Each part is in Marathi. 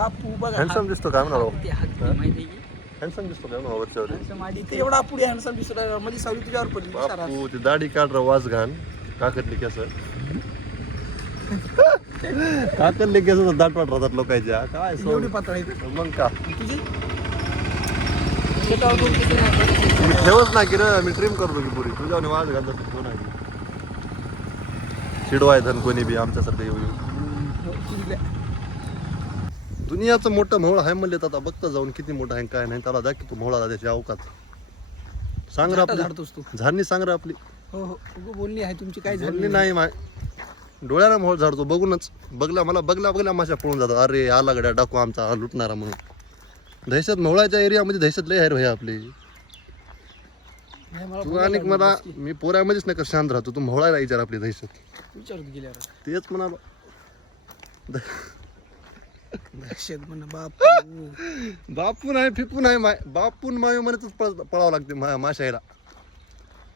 बापू बघा हँडसम दिसतो काय म्हणा ते हात किती माहिती आहे की? हँडसम दिसतो काय म्हणा वरच्यावर handsome आधी ते एवढा पुढे हँडसम दिसत आहे, म्हणजे सावली तुझ्यावर पडली सारा. बापू ती दाढी काढ वाज घाण काकडली केस काकडली केस दाट वाट राहतात लोकांच्या काय एवढी पातळ आहे का? मग का तुझी शेतावर दोन किती नाही. मी ठेवच ना की रे मी ट्रिम करतो की पुरी तुझ्या वाज घालतो तू नाही चिडवाय धन कोणी बी आमच्यासारखं येऊ चिडल्या. दुनियाचं मोठं मोहळ आहे म्हणले आता बघता जाऊन किती मोठं आहे काय नाही त्याला दाखव तू मोहळा त्याची अवकात सांग रे आपली झाडतोस तू. झाडणी सांग रे आपली हो हो उगं बोलणी आहे तुमची, काय झाडणी झाली नाही माय डोळ्याला मोहळ झाडतो बघूनच बघल्या माशा पळून जातात अरे आला गड्या डाकू आमचा लुटणारा म्हणून दहशत मोहळाच्या एरियामध्ये दहशत लय आहे रे आपली नाही, मला तू बोलायला आणि मला लागलं. मी पोऱ्यामध्येच नाही का शांत राहतो तू मोहळायला विचार आपली दहशत विचारत गेल्यावर तेच म्हणालो दहशत म्हण बापू. बापू नाही फिकू नाही माय बापून माय म्हणतच पळावं लागते माशायला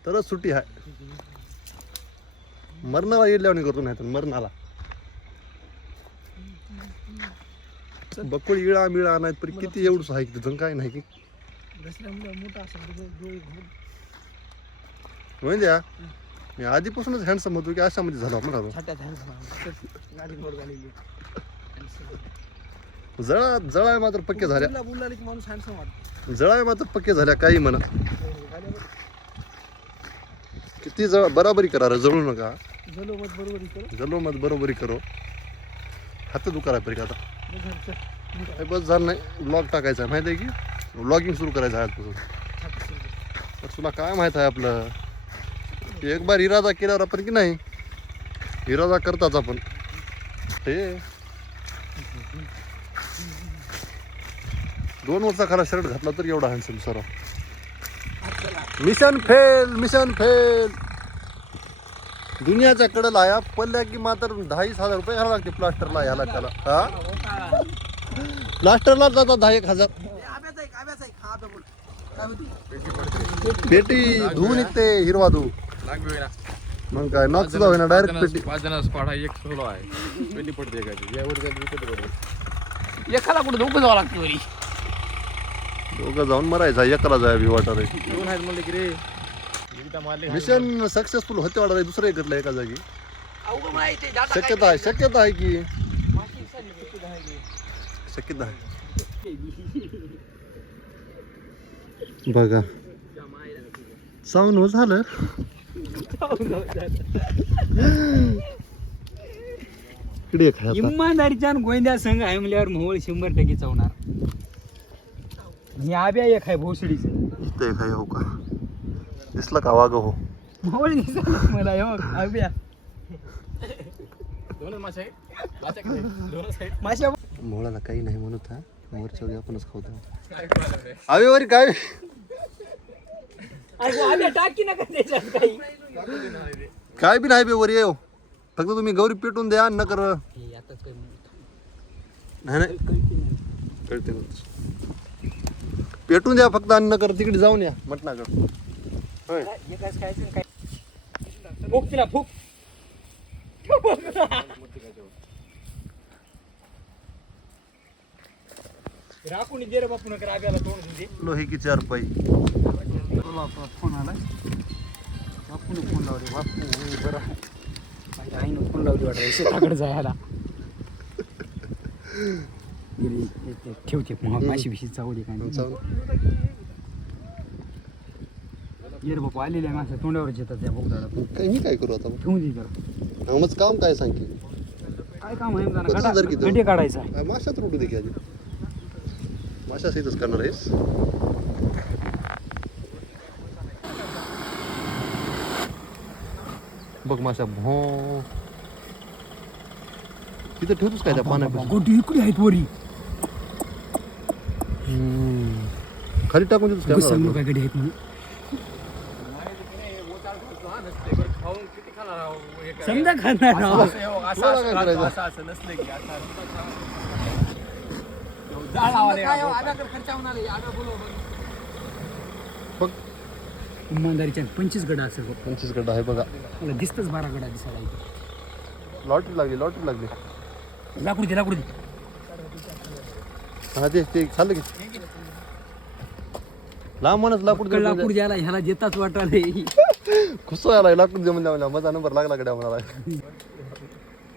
तरच सुट्टी आहे मरणाला येडल्यावर करतो नाही तर मरणाला बकुळ इळा मिळा नाही तरी किती एवढंच आहे की तिथं काय नाही की घसल्यामुळे मोठा असेल डोळे घालून. म्हणजे मी आधीपासूनच हँडसम होतो की अशामध्ये झाला म्हणालो छाट्यात handsome. गाडी मोड झालेली. जळाय मात्र पक्के झाल्या तुला बोलला की माणूस हँडसम वाटतो. जळाय मात्र पक्के झाल्या काही म्हणा किती बराबरी करा रे जळू नका झालो मत बरोबर करू. जलो मत बरोबरी करो हात दुकान आहे आता बस झालं, चल. काही बस झालं नाही ब्लॉग टाकायचा आहे माहिती आहे की ब्लॉगिंग सुरू करायचं आहे आजपासून तर तुला काय माहित आहे आपलं एक बार इरादा केल्यावर आपण की नाही इरादा करताच आपण हे 2 वर्षा खरा शर्ट घातला तर एवढा हँडसम सर मिशन फेल दुनियाच्या कडेला आहे पडल्या की मात्र 10,000 रुपये घालावं लागते प्लास्टरला ह्याला त्याला हा प्लास्टरला जातात 10,000 पेटी धुवून निघते हिरवा धू मग काय नॉक्स सुद्धा होईना डायरेक्ट पेटी 5 जणांचा पाढा एक सोलो आहे पेटी पडते एखादी यावर एखादा कुठं धोकं जावं लागतं वरी. दोघं जाऊन मरायचा एकाला जाय भी वाटत आहे दोन आहेत म्हणले की रे एकदा मारले मिशन सक्सेसफुल होते वाटत आहे दुसरं एकलं एका जागी अवघड माहिती आहे, data शक्यता आहे की माहिती आहे. शक्यता आहे बघा साऊन झालं इकडे खायचा इमानदारीच्या आणि गोविंद्या संघ आहे म्हणल्यावर मोहोळ 100% चावणार. हे आब्या एक आहे भोसडीच इथे खाय हो का दिसला का वाग हो मोहोळ दिसत मला हो आब्या दोनच मासे आहेत दोनच आहेत माशा मोळाला काही नाही म्हणत हा वरच्या वेळी आपणच खावतो आवे वरी काय अरे आब्या टाकी नका त्याच्यात काही. काय बी नाही बे वरी येऊ फक्त तुम्ही गौरी पेटून द्या न कर हे आताच काही नाही नाही कळते ना पेटून द्या फक्त अन्न कर तिकडे जाऊन या मटणाकडे होय हे काय खायचं काय फुक तिला फुक राखून दे रे बापू नका आब्याला तोंड दे. लोही की 4 पाई फोन आला बापून फोन लावले बापू बरं माझ्या आईनं फोन लावली वाटतं शेताकडे जायला ठेवते माशी बिशी चावली काय ये रे बापू आलेल्या माणसं तोंडावरच येतात त्या बोगदाला काय मी काय करू आता ठेवून दे जरा मग काम काय सांग की काय काम आहे पत्ता जर किती? गड्डे काढायचा आहे. माशात रोटू दे की आधी माशा सहितच करणार आहेस बघ माशा भो तिथं ठेवतोस काय त्या पाण्यापासून गोटी इकडे आहेत वरी खाली टाकून देतोस काय सांगू मला? काय गडी आहेत म्हणून खाऊन किती खाणार आहो? हे काय? समजा खाणार राव. असं तुला काय करायचं? असं नसलं की आता बघ इमानदारीच्या 25 गडा असेल बघ. 25 गड्डा आहे बघा मला दिसतच 12 गडा दिसायला इथे. लॉटरी लागली लाकूड दे हा ते खाल्लं की लांबच लाकूड दे लाकूड द्यायला ह्याला देताच वाटायला. खुसो याला लाकूड देऊन द्या माझा नंबर लागला कडे मला.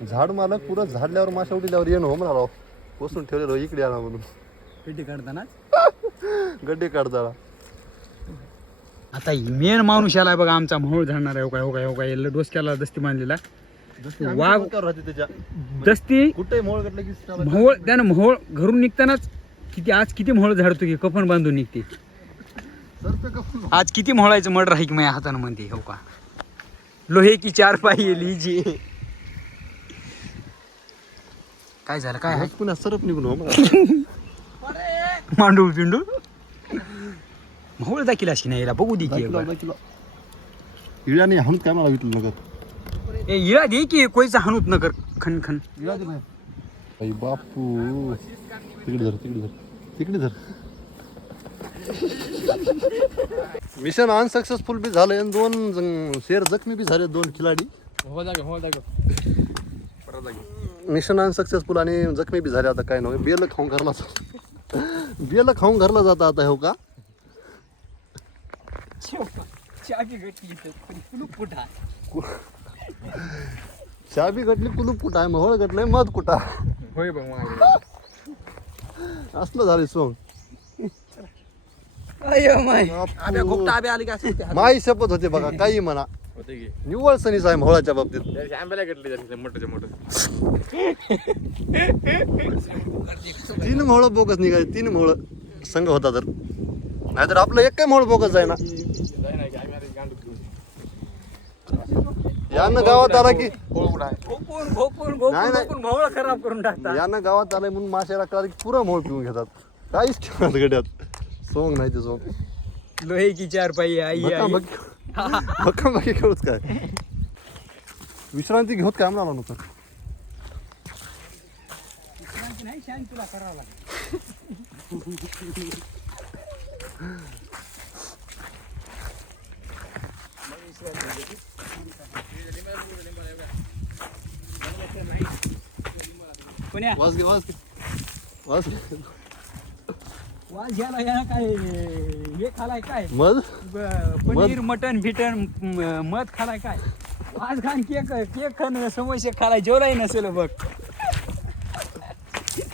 झाड मालक पुरं झाडल्यावर माशा उठल्यावर येणं हो म्हणाला बसून ठेवलेलं इकडे आला म्हणून पेटी काढताना गड्डे काढता. आता मेन माणूस आलाय बघा आमचा मोहोळ झाडणार आहे. हो काय डोसक्याला दस्ती बांधलेला वाघ त्याच्या दस्ती कुठे मोळ गटलं की मोहोळ त्यानं मोहोळ घरून निघतानाच किती मोहोळ झाडतो की कफन बांधून निघते. आज किती मोहळायचं मर्डर आहे की माझ्या हातानं म्हणते. हो का लोहे की 4 पाई लीजिए. काय झालं काय आहे पुन्हा सरप निघून हो मांडू पिंडू मोहोळ दाखील अशी नाही बघू दे की इळ्याने हाणूत काय मला विटलं नगर इळा दे की कोयचा हाणूत नकर खन खन. आई बापू तिकडे धर मिशन अनसक्सेसफुल बी झालं आणि 2 शेर जखमी बी झाले 2 खिलाडी. मिशन अनसक्सेसफुल आणि जखमी बी झाले. आता काय नव्हे बेल खाऊन घरला जाता आता हो का. चाबी गटली कुलूप कुठं आहे मोहळ गटलंय मध कुठा होय बघ असलं झाले सोंग. माई शपथ होते बघा काही म्हणा होते की निव्वळ सनीच आहे मोहळाच्या बाबतीत. आंब्याला घेतले जाते मोठ्याच्या मोठं 3 मोहळ बोगस निघाले 3 मोहळ संघ होता तर नाहीतर आपलं एक काय मोहळ बोगस आहे ना. यानं गावात आला की मोहोळ खराब करून टाकतात. यानं गावात आलंय म्हणून माशाला कळलं की पुरा मोहळ पिऊन घेतात. काहीच खेळत गड्यात सोंग नाही ते सोंग लोहे की 4 पाई आई बाकी खेळत काय विश्रांती घेऊत काय म्हणाला नव्हतं. नाही शान तुला करावं लागेल. कोण्या वाज घे वाज घ्यायला या काय हे खालाय काय मध पनीर मटन बिटन मध खालाय काय वाज खान केक खान समोसे खालाय जेवलाही नसेल बघ.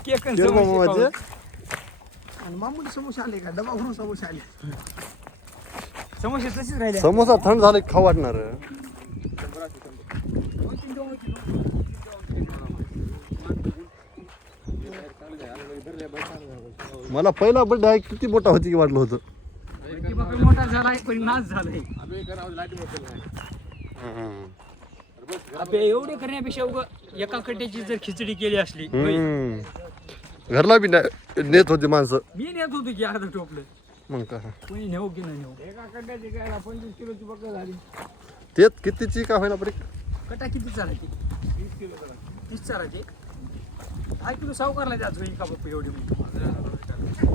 केक आणि समोसे आणि मामूली समोसे आले का डबा भरून समोसे आले. समोसे तसेच राहिले. समोसा थंड झाले खाऊ वाटणार. मला पहिला बर्थडे आहे किती मोठा होती की वाटलं होतं. मोठा झालाय पण नाच झालाय. एवढे करण्यापेक्षा एका कट्ट्याची जर खिचडी केली असली घरला बी नेत होती माणसं. मी नेत होतो की अर्ध टोपलं मग का कोणी नेऊ की नाही नेऊ. एका कट्ट्याची काय 25 किलोची बकरी झाली. तेच कितीची का होईना बरी कटा किती चालायची 30 चालायची 10 किलो सावकारला द्याच एका बकरी एवढी.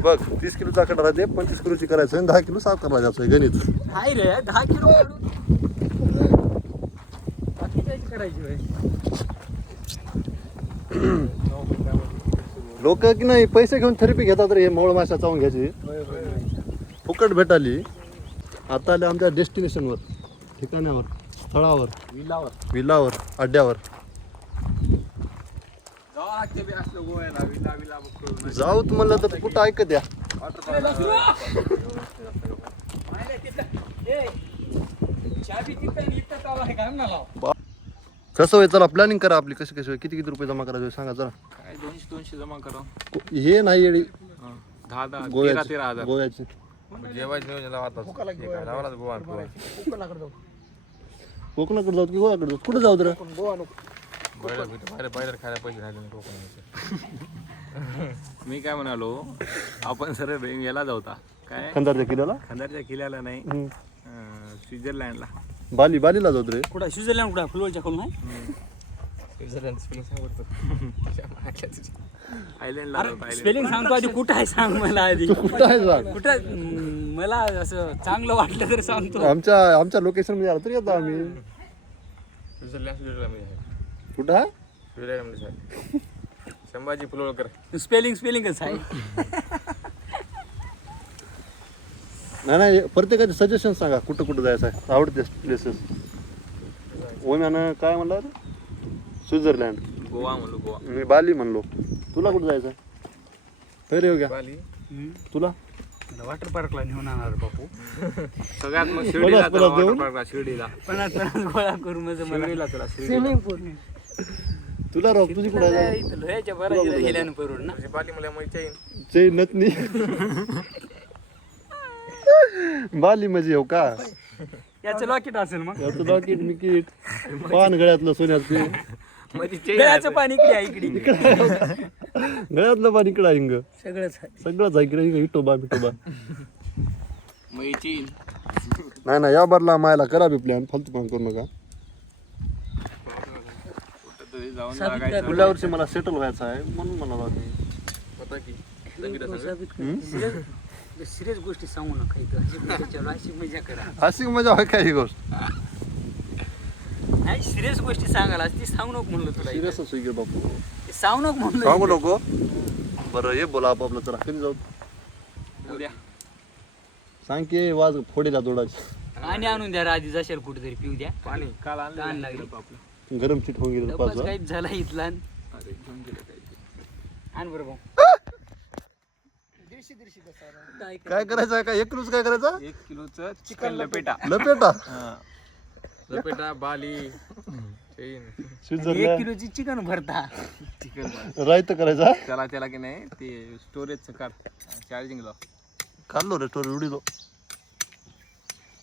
बघ 30 किलोचा कडा राहते 25 किलोची करायचं आणि 10 किलो साफ करायला जायचं गणित. हाय रे 10 किलो बाकी काय करायची होय. लोक की नाही पैसे घेऊन थेरपी घेतात रे. मोळ माशा चावून घ्यायची फुकट भेटाली. आता आले आमच्या डेस्टिनेशनवर ठिकाणावर स्थळावर विलावर अड्ड्यावर जाऊ म्हणलं तर कुठं ऐकत द्या. कसं होय चला प्लॅनिंग करा आपली कशी कशी किती रुपये जमा करायचे सांगा जरा. 200 जमा करा. हे नाही येडी 10 गोव्याची 13,000 गोव्याची जेवायचं नियोजन लावतात. कोकणाकडे जाऊ की गोव्याकडे जाऊ कुठं जाऊ तर बाहेर खायला पैसे राहिले नाही कोकणाचे. मी काय म्हणालो आपण सरळ याला जाऊता काय खंदारच्या किल्ल्याला खंदारच्या किल्ल्याला नाही स्वित्झर्लंडला बालीला जाऊ रे. कुठं स्वित्झर्लंड कुठं फुलवळच्या खोल नाही. स्वित्झर्लंड स्पेलिंग सांगतो आयलंडला स्पेलिंग सांगतो आधी कुठं आहे सांग मला आधी. कुठं आहे सांग. कुठं मला असं चांगलं वाटलं तर सांगतो. आमच्या लोकेशन मध्ये आलो तरी येतो आम्ही. स्वित्झर्लंड कुठं आहे स्वित्झर्लंड संभाजी फुलवळकर. स्पेलिंगच आहे. नाही प्रत्येकाचे सजेशन सांगा कुठं कुठं जायचं आहे आवडते प्लेसेस. ओम्यानं काय म्हणला स्वित्झर्लंड, गोवा म्हणलो गोवा. मी बाली म्हणलो. तुला कुठं जायचं आहे रे घ्या बाली. तुला? वॉटर पार्कला नेऊन आणणार बापू. सगळ्यात मग शिर्डीला चला, देऊन? वॉटर पार्कला शिर्डीला. 50 गोळा करू म्हणजे मला शिर्डीला चला, शिर्डीला. स्विमिंग पूल. तुला राव तुझी कुठं आहे? इथं लोह्याच्या बराजीला गेल्यानं परवड ना. म्हणजे बाली मला माहिती आहे. चैन नतनी बाली म्हणजे हो का? याचं लॉकेट असेल मग. याचं लॉकेट मिकीट पान गळ्यातलं सोन्याचं ते मध्ये chain गळ्याचं पाणी इकडे आहे, इकडे. गळ्यातलं पान इकडं आहे इंग सगळंच आहे. सगळंच आहे इकडे इटोबा मिटोबा. मग ही chain. नाही या बारला मायला करा बी प्लॅन फालतू काम करू नका. कुठं तरी जाऊन लागायचं. पुढल्या वर्षी मला सेटल व्हायचं आहे म्हणून म्हणाला मी. होता की संगीता सिरियस गोष्टी सांगू नका इथं. अशी मजा करा. अशी मजा आहे काय ही गोष्ट? नाही सिरियस गोष्टी सांगायला ती सांगू नको म्हणलं तुला इथं. सिरियस असू गे बापू. ते सांगू नको म्हणलं सांगू इथं. नको. बरं हे बोला आपापलं तर कधी जाऊ उद्या. सांग की वाज फोडीला जोडायचं. आणि आणून द्या राधी जाशाल कुठेतरी पिऊ द्या. पाणी काल तहान आणलं लागली. आपलं. गरम चीट होऊन गेलं डब्बाच पाच काहीच झाला इथला. अरे घेऊन गेलं काही. आण बरं भाऊ. काय करायचं आहे? काय 1 किलोच काय करायचं? 1 किलोचं चिकन लपेटा. लपेटा लपेटा बाली chain. 1 स्वित्झर्लंड किलोची चिकन भरता. चिकन रायतं करायचा. त्याला की नाही ते स्टोरेजचं काढ चार्जिंग लाव. काढलो रे स्टोरी उडीलो.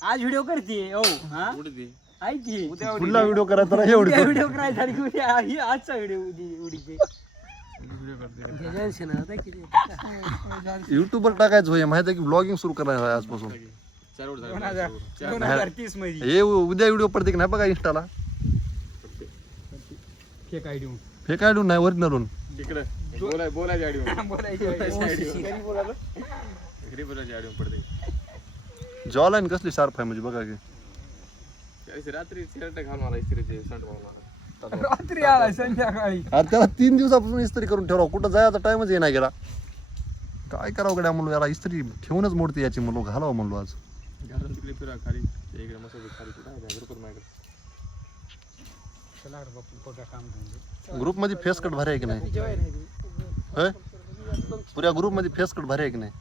आज व्हिडिओ करते हो. हा उडी दे. ऐक की. उद्या पुढला व्हिडिओ करायचा नाही एवढी. व्हिडिओ करायचा आणि उद्या ही आजचा व्हिडिओ उडीचे. युट्यूबवर टाकायचं होय माहिती आहे की ब्लॉगिंग सुरू करायचं आहे आजपासून. 2030 मध्ये हे उद्या व्हिडिओ पडते की नाही बघा इंस्टाला. फेक आयडी हे काय नाही ओरिजिनल तिकडे बोलायची आडी बोलायची घरी बोलायची आडी पडते. जॉलाईन कसली शार्प आहे म्हणजे बघा की. त्यावेळेस रात्री शर्ट घाल मला इस्त्रीचे संट मला. रात्री आला संध्याकाळी. अरे त्याला 3 दिवसापासून इस्त्री करून ठेवा. कुठं जायचा टाइमच येणार गेला. काय करावं गड्या म्हणलो याला इस्त्री ठेवूनच मोडते याची म्हणलो घालावं म्हणलो आज. घालून तिकडे फिरा खाली इकडे मसाज खाली कुठं माझ्याकडे. चला रे बापू बघा काम धंदे. ग्रुप मध्ये फेस कट भारी आहे की नाही? होय? पुऱ्या ग्रुप मध्ये फेस कट भारी आहे की नाही?